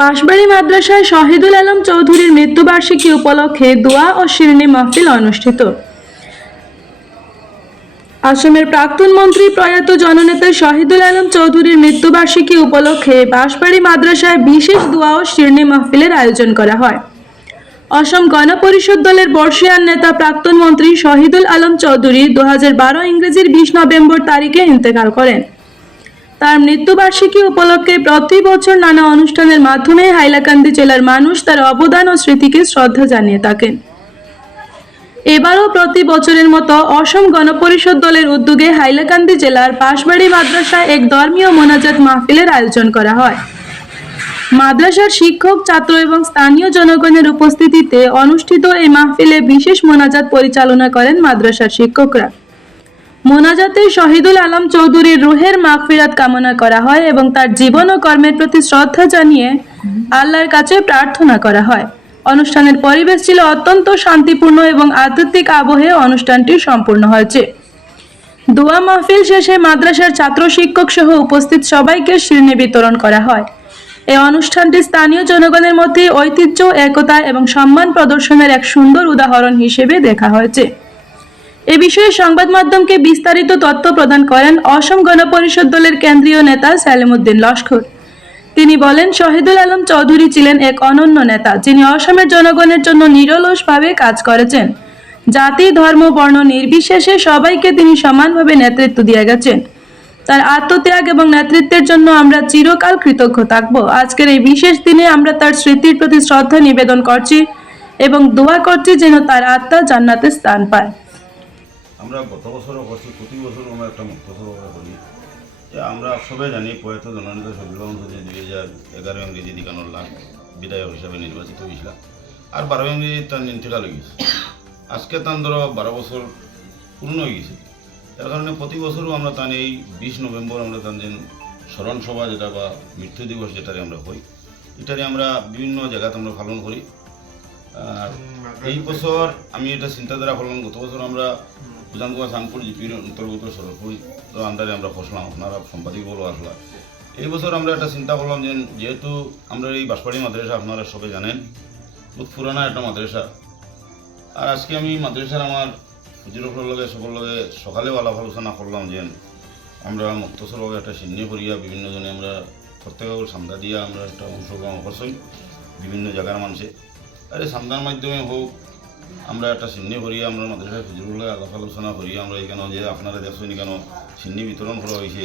বাঁশবাড়ি মাদ্রাসায় শহীদুল আলম চৌধুরীর মৃত্যুবার্ষিকী উপলক্ষে দোয়া ও শিরনি মাহফিল অনুষ্ঠিত। আসামের প্রাক্তন মন্ত্রী প্রয়াত জননেতা শহীদুল আলম চৌধুরীর মৃত্যুবার্ষিকী উপলক্ষে বাঁশবাড়ি মাদ্রাসায় বিশেষ দোয়া ও শিরনি মাহফিলের আয়োজন করা হয়। অসম গণপরিষদ দলের বর্ষিয়ান নেতা প্রাক্তন মন্ত্রী শহীদুল আলম চৌধুরী দুহাজার বারো ইংরেজির বিশ নভেম্বর তারিখে ইন্তেকাল করেন। তার মৃত্যুবার্ষিকী উপলক্ষে প্রতি বছর নানা অনুষ্ঠানের মাধ্যমে হাইলাকান্দি জেলার মানুষ তার অবদান ও স্মৃতিকে শ্রদ্ধা জানিয়ে থাকেন। এবারও প্রতি বছরের মতো অসম গণপরিষদ দলের উদ্যোগে হাইলাকান্দি জেলার পাশবাড়ি মাদ্রাসায় এক ধর্মীয় মোনাজাত মাহফিলের আয়োজন করা হয়। মাদ্রাসার শিক্ষক, ছাত্র এবং স্থানীয় জনগণের উপস্থিতিতে অনুষ্ঠিত এই মাহফিলে বিশেষ মোনাজাত পরিচালনা করেন মাদ্রাসার শিক্ষকরা। মোনাজাতে শহীদুল আলম চৌধুরীর রুহের মাগফিরাত কামনা করা হয় এবং তার জীবন ও কর্মের প্রতি শ্রদ্ধা জানিয়ে আল্লাহর কাছে প্রার্থনা করা হয়। অনুষ্ঠানের পরিবেশ ছিল অত্যন্ত শান্তিপূর্ণ এবং আধ্যাত্মিক আবহে অনুষ্ঠানটি সম্পূর্ণ হয়েছে। দোয়া মাহফিল শেষে মাদ্রাসার ছাত্র শিক্ষক সহ উপস্থিত সবাইকে শিরনি বিতরণ করা হয়। এই অনুষ্ঠানটি স্থানীয় জনগণের মধ্যে ঐতিহ্য, একতা এবং সম্মান প্রদর্শনের এক সুন্দর উদাহরণ হিসেবে দেখা হয়েছে। এ বিষয়ে সংবাদ মাধ্যমকে বিস্তারিত তথ্য প্রদান করেন অসম গণপরিষদ দলের কেন্দ্রীয় নেতা সালেমুদ্দিন লস্কর। তিনি বলেন, শহীদুল আলম চৌধুরী ছিলেন এক অনন্য নেতা, যিনি অসমের জনগণের জন্য নিরলসভাবে কাজ করেছেন। জাতি, ধর্ম, বর্ণ নির্বিশেষে সবাইকে তিনি সমানভাবে নেতৃত্ব দিয়ে গেছেন। তার আত্মত্যাগ এবং নেতৃত্বের জন্য আমরা চিরকাল কৃতজ্ঞ থাকব। আজকের এই বিশেষ দিনে আমরা তার স্মৃতির প্রতি শ্রদ্ধা নিবেদন করছি এবং দোয়া করছি যেন তার আত্মা জান্নাতে স্থান পায়। আমরা গত বছরও করছি প্রতি বছর আমরা একটা মুক্ত সভা করি যে আমরা সবাই জানি প্রয়াত জননেতা সবিলন যে দুই হাজার এগারো ইংরেজি দিকানোর লাখ বিধায়ক হিসাবে নির্বাচিত হয়েছিল আর বারো ইংরেজি তার ইন্তেকাল হয়ে গেছে। আজকে তার ধরো বারো বছর পূর্ণ হয়ে গেছে। তার কারণে প্রতি বছরও আমরা তার এই বিশ নভেম্বর আমরা তার যে স্মরণ সভা যেটা বা মৃত্যু দিবস যেটারে আমরা করি এটারে আমরা বিভিন্ন জায়গাতে আমরা পালন করি। আর এই বছর আমি এটা চিন্তাধারা করলাম গত বছর আমরা উজান কুমার শানপুর জিপির অন্তর্গত সরপুর আন্ডারে আমরা বসলাম। আপনারা সাংবাদিক বলো আসলা এই বছর আমরা একটা চিন্তা করলাম যে যেহেতু আমরা এই বাঁশবাড়ি মাদ্রাসা আপনারা সবাই জানেন, বহুত পুরানা একটা মাদ্রাসা। আর আজকে আমি মাদ্রাসার আমার হুজুরফের লগে সকল লগে সকালেও আলাপ আলোচনা করলাম যে আমরা মুক্তসর লগে একটা সিন্নি করিয়া বিভিন্ন জনে আমরা প্রত্যেকের সান্দা দিয়া আমরা একটা অংশগ্রহণ করছি বিভিন্ন জায়গার মানুষে। আর এই সান্দার মাধ্যমে হোক আমরা একটা সিন্নি করিয়া আমরা মাদ্রাসায় হুজুরুল্লাহ আলাপ আলোচনা করিয়া আমরা এখানে যে আপনারা দেখছেন কেন সিন্নি বিতরণ করা হয়েছে।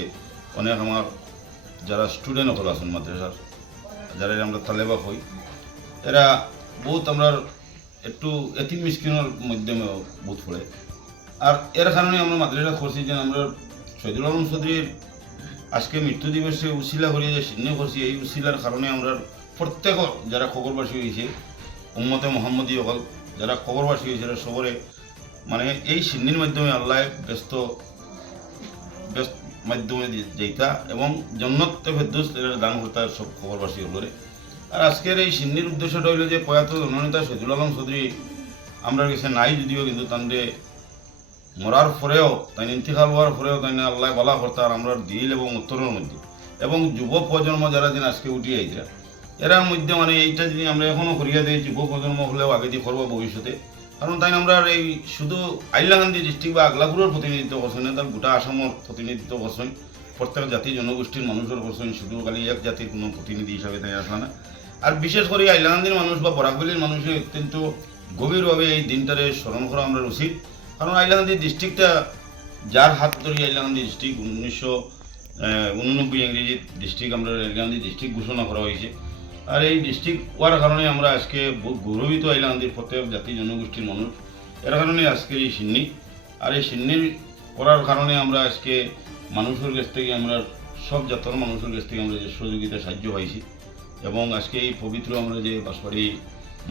অনেক আমার যারা স্টুডেন্ট হল আছেন মাদ্রাসার, যারা আমরা তালেবাক হই, এরা বহুত আমরা একটু এতিম মিসকিনের মাধ্যমে বহুত পড়ে। আর এর কারণে আমরা মাদ্রাসা করছি যে আমরা শহীদুল আলম চৌধুরীর আজকে মৃত্যু দিবসে উশিলা করিয়া যে সিন্নি করছি, এই উশিলার কারণে আমরা প্রত্যেক যারা খবরবাসী হয়েছে, উম্মতে মোহাম্মদী হল যারা খবরবাসী হয়েছে এরা সবরে মানে এই সিন্নির মাধ্যমে আল্লাহ ব্যস্ত ব্যস্ত মাধ্যমে যেইতা এবং জন্নত ফেরদুস এরা দান করতা সব খবরবাসী হলরে আর আজকের এই সিন্নির উদ্দেশ্যটা হইল যে প্রয়াত জননেতা শহীদুল আলম চৌধুরী আমরা কাছে নাই যদিও, কিন্তু তান্ডে মরার পরেও তাই ইন্তিকাল হওয়ার পরেও তাই আল্লাহ বলা করতে আর আমরা দিল এবং উত্তরের মধ্যে। এবং যুব প্রজন্ম যারা দিন আজকে উঠিয়ে আইতরা এরার মধ্যে মানে এইটা যদি আমরা এখনও করিয়া দিই, যুব প্রজন্ম হলেও আগে দিয়ে করব ভবিষ্যতে। কারণ তাই আমরা এই শুধু আইলাকান্দি ডিস্ট্রিক্ট বা আগলাপুরের প্রতিনিধিত্ব করছেন তার গোটা আসামের প্রতিনিধিত্ব করছেন। প্রত্যেক জাতি জনগোষ্ঠীর মানুষের করছেন, শুধু খালি এক জাতির কোনো প্রতিনিধি হিসাবে তাই আসলে না। আর বিশেষ করে আইলাকান্দির মানুষ বা বরাকবেলির মানুষের অত্যন্ত গভীরভাবে এই দিনটারে স্মরণ করা আমরা উচিত। কারণ আইলাকান্দি ডিস্ট্রিক্টটা যার হাত ধরে আইলাকান্দি ডিস্ট্রিক্ট, উনিশশো উননব্বই ইংরেজি ডিস্ট্রিক্ট আমরা আইলাকান্দি ডিস্ট্রিক্ট ঘোষণা করা হয়েছে। আর এই ডিস্ট্রিক্ট হওয়ার কারণে আমরা আজকে গৌরবিত আইলাকান্দির প্রত্যেক জাতি জনগোষ্ঠীর মানুষ। এর কারণে আজকে এই সিন্নি। আর এই সিন্নির করার কারণে আমরা আজকে মানুষের কাছ থেকে আমরা, সব জাতর মানুষের কাছ থেকে আমরা যে সহযোগিতা, সাহায্য পাইছি। এবং আজকে এই পবিত্র আমরা যে বাঁশবাড়ি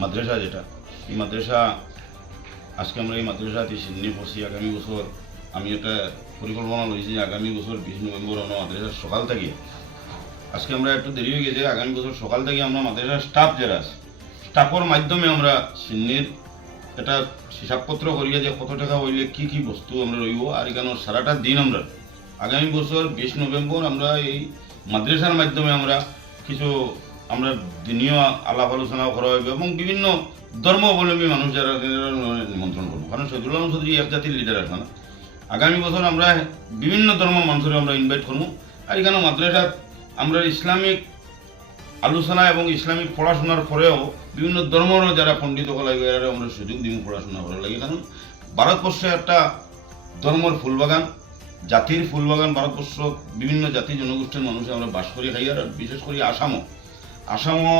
মাদ্রাসা যেটা, এই মাদ্রাসা, আজকে আমরা এই মাদ্রাসাতে সিন্নি পড়ছি। আগামী বছর আমি একটা পরিকল্পনা লইছি আগামী বছর বিশ নভেম্বর আমরা মাদ্রাসার সকাল থেকে আজকে আমরা একটু দেরি হয়ে গেছে, আগামী বছর সকাল থেকে আমরা মাদ্রাসার স্টাফ যারা আছে স্টাফের মাধ্যমে আমরা সিন্নির একটা হিসাবপত্র করিয়া যে কত টাকা হইলে কি কি বস্তু আমরা রইব আর এখানে সারাটা দিন আমরা আগামী বছর বিশ নভেম্বর আমরা এই মাদ্রাসার মাধ্যমে আমরা কিছু আমরা দিনীয় আলাপ আলোচনাও করা হবে এবং বিভিন্ন ধর্মাবলম্বী মানুষ যারা নিমন্ত্রণ করব। কারণ শহীদুল আলম চৌধুরী এক জাতির লিডার আছে না। আগামী বছর আমরা বিভিন্ন ধর্ম মানুষের আমরা ইনভাইট করব। আর এখানে মাদ্রাসাত আমরা ইসলামিক আলোচনা এবং ইসলামিক পড়াশোনার পরেও বিভিন্ন ধর্মের যারা পণ্ডিত লাগবে এরা আমরা সুযোগ দিব পড়াশোনা করার লাগে। কারণ ভারতবর্ষে একটা ধর্মর ফুলবাগান, জাতির ফুলবাগান, ভারতবর্ষ বিভিন্ন জাতি জনগোষ্ঠীর মানুষ আমরা বাস করি খাই, আর বিশেষ করে আসামও। আসামও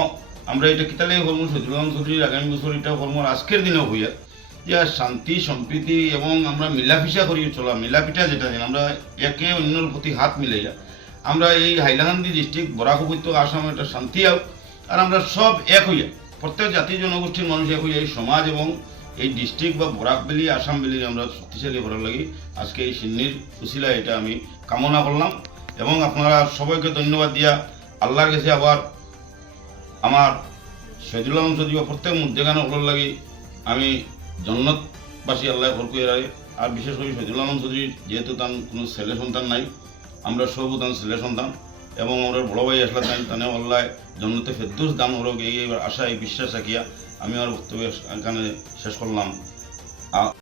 আমরা এটা কিতালে কর্ম সজুলাম চৌধুরীর আগামী বছর এটা কর্ম আজকের দিনেও হইয়া যে শান্তি, সম্প্রীতি এবং আমরা মিলাপিসা করি চলা মিলাপিটা যেটা আমরা একে অন্যর প্রতি হাত মিলাইয়া আমরা এই হাইলাকান্দি ডিস্ট্রিক্ট, বরাক উপত্যকা আসাম একটা শান্তি আও, আর আমরা সব এক হইয়া, প্রত্যেক জাতি জনগোষ্ঠীর মানুষ এক হইয়া এই সমাজ এবং এই ডিস্ট্রিক্ট বা বরাক বেলি, আসাম বেলির আমরা শক্তিশালী করার লাগি। আজকে এই সিন্নির উশিলা এটা আমি কামনা করলাম এবং আপনারা সবাইকে ধন্যবাদ দিয়া আল্লাহর কাছে আবার আমার শহীদুল আলম চৌধুরী প্রত্যেক মুদ্দেগান হলোর লাগি। আমি জন্নতবাসী আল্লাহ ভরকু এরারে আর বিশেষ করে শহীদুল আলম চৌধুরীর যেহেতু তার কোনো ছেলে সন্তান নাই আমরা সব ছেলে সন্তান এবং আমরা বড় ভাই আসলে তাই তানে আল্লাহ জন্মতে ফেদ্দুস দাম হরক এই আশা, এই বিশ্বাস রাখিয়া আমি আমার বক্তব্য এখানে শেষ করলাম।